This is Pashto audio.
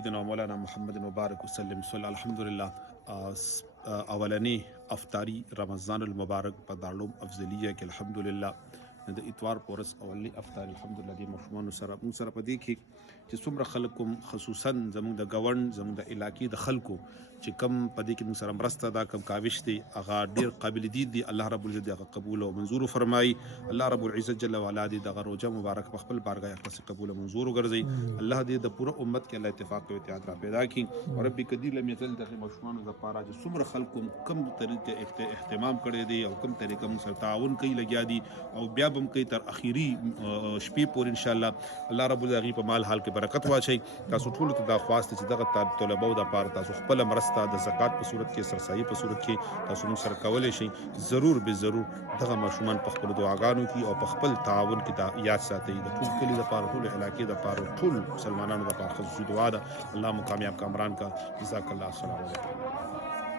سيدنا مولانا محمد مبارک وسلم صلی الحمدلله. اولنی افطاری رمضان المبارک په دارالعلوم افضلیه کې الحمدلله د اتوار پورس اولنی افطار الحمدلله د مشمون سره موږ سره په دې کې چې څومره خلکو خصوصا زموږ د گورن زموږ د علاقې د خلکو چې کم په دې کې موږ سره مرسته دا کم کاوش دي هغه ډیر قابل دي الله رب العزت هغه قبول او منظور فرمایي. الله رب العزت جل وعلا دې دغه روزه مبارک په خپل بارګاه کې قبول او منظور وګرځي. الله دې د پوره امت کې الله اتفاق او اتحاد را پیدا کړي او رب کدی لم یزل د مشمون د پاره چې څومره خلکو کم طریقې اهتمام کړی دی او کم طریقې موږ سره تعاون کوي لګیا دي او بیا به کوي تر اخیری شپې پورې ان شاء الله. الله رب العزت په مال حال کې برکت واچي. تاسو ټول ته دا خواست چې دغه طلباو د پاره تاسو خپل مرسته د زکات په صورت کې سرسایي په صورت کې تاسو موږ سره کولای شئ. ضرور به ضرور دغه ماشومان په خپل دعاګانو کې او په خپل تعاون کې دا یاد ساتي د ټول کلی د پاره ټول علاقې د پاره ټول مسلمانانو د پاره خصوصي دعا ده. الله مو کامیاب کامران کا. جزاک الله. السلام علیکم.